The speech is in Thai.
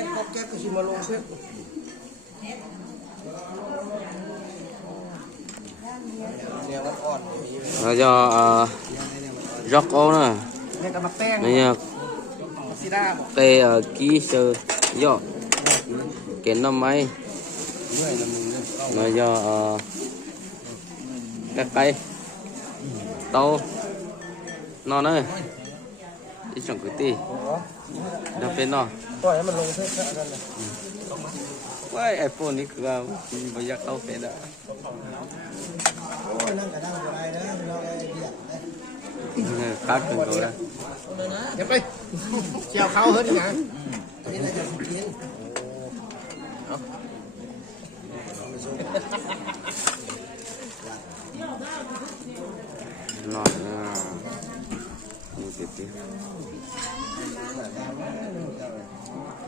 ฮ็ดก็แก๊กก็สิมาลงเพชรเนี่ยมันอ่อนเราจะrock ô nè เนี่ยก็มาแป้ง này nha ซีด้า cây ký sơ gió cái năm mấy เมื่อยละมึงเนี่ย nó do các cây tàu non ơi đi chọn cái tì nó bên nó ปล่อยให้มันลงเพชรกันเลย ว้ย iPhone นี่คือว่าไม่อยากเข้าเป็นอ่ะ โอ้ยนั่งกับนั่งอะไรนะเราไอ้เหี้ย คัดเป็นตัวแล้ว เดี๋ยวไปเกี่ยวเขาเฮ้ยนะอันนี้น่าจะกินนอนนี่ติด